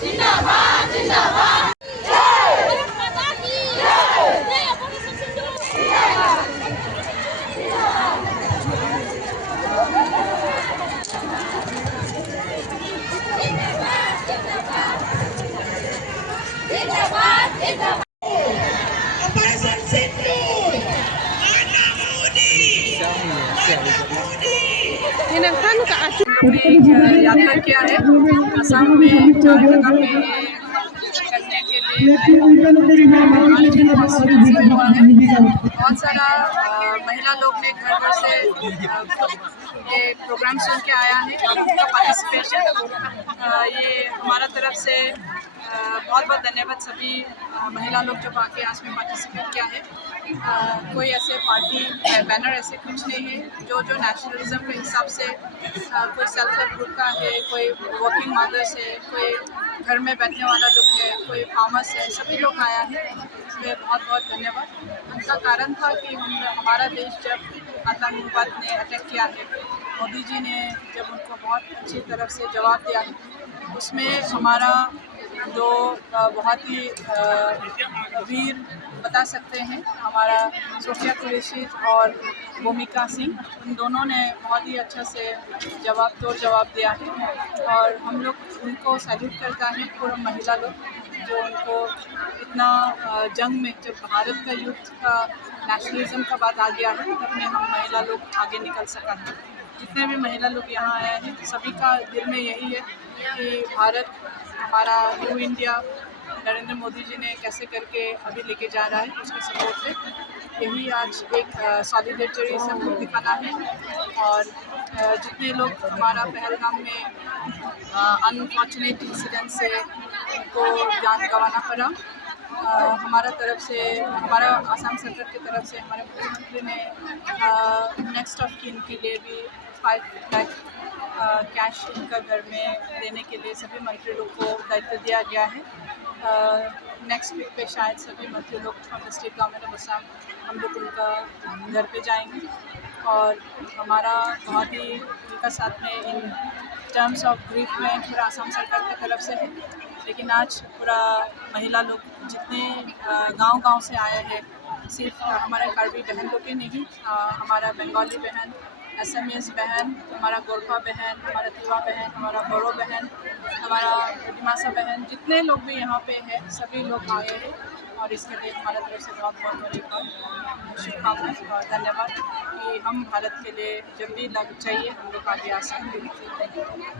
जिंदाबाद जिंदाबाद भारत माता की जय ऑपरेशन सिंदूर जिंदाबाद जिंदाबाद ऑपरेशन सिंदूर यात्रा किया है असम में 4 जगह पे करने के लिए हुआ है। बहुत सारा महिला लोग ने घर घर से ये प्रोग्राम सुन के आया है और उनका पार्टिसिपेशन ये हमारा तरफ से बहुत बहुत धन्यवाद सभी महिला लोग जो आके आज में पार्टिसिपेट किया है। कोई ऐसे पार्टी बैनर ऐसे कुछ नहीं है, जो नेशनलिज्म के हिसाब से कोई सेल्फ हेल्प ग्रुप का है, कोई वर्किंग मदर्स है, कोई घर में बैठने वाला लोग है, कोई फार्मर्स है, सभी लोग आया है। इसलिए बहुत बहुत धन्यवाद। उनका कारण था कि हमारा देश जब आतंकवाद ने अटैक किया है, मोदी जी ने जब उनको बहुत अच्छी तरफ से जवाब दिया है, उसमें हमारा दो बहुत ही वीर बता सकते हैं, हमारा सोफिया कुरैशी और भूमिका सिंह, उन दोनों ने बहुत ही अच्छा से जवाब दिया है और हम लोग उनको सैल्यूट करता है। पूरा महिला लोग जो उनको इतना जंग में जब भारत का युद्ध का नेशनलिज्म का बात आ गया है, तब में हम महिला लोग आगे निकल सका है। जितने भी महिला लोग यहाँ आए हैं, सभी का दिल में यही है कि भारत हमारा न्यू इंडिया नरेंद्र मोदी जी ने कैसे करके अभी लेके जा रहा है, उसके सपोर्ट से यही आज एक सॉलिडेरिटी सब लोग दिखाना है। और जितने लोग हमारा पहलगाम में अनफॉर्चुनेट इंसिडेंट से उनको जान गंवाना पड़ा, हमारा तरफ से, हमारा आसाम सरकार की तरफ से हमारे मुख्यमंत्री ने नेक्स्ट ऑफ किन के लिए भी 5 लाख कैश उनका घर में देने के लिए सभी मंत्री लोग को दायित्व दिया गया है। नेक्स्ट वीक पे शायद सभी मंत्री लोग from the state government of Assam हम लोग उनका घर पे जाएंगे और हमारा बहुत ही उनका साथ में इन टर्म्स ऑफ ग्रीफ में पूरा आसाम सरकार की तरफ से है। लेकिन आज पूरा महिला लोग जितने गांव से आए हैं, सिर्फ हमारा कार्बी बहन लोग ही नहीं, हमारा बंगाली बहन, असमियस बहन, हमारा गोरखा बहन, हमारा तिवा बहन, हमारा बोरो बहन, हमारा डिमासा बहन, जितने लोग भी यहाँ पे हैं, सभी लोग आए हैं और इसके लिए हमारा तरफ से बहुत बहुत बड़ी शुभकामनाएं और धन्यवाद कि हम भारत के लिए जब भी लग चाहिए हम लोग आगे आ सकते हैं।